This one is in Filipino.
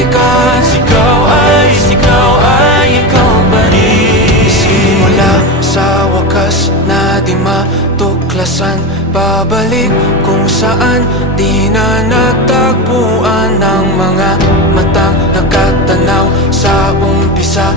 balikan. Ikaw ay ikaw pa rin. Simula sa wakas na di matuklasan, babalik kung saan di na natagpuan ng mga matang nakatanaw sa umpisa.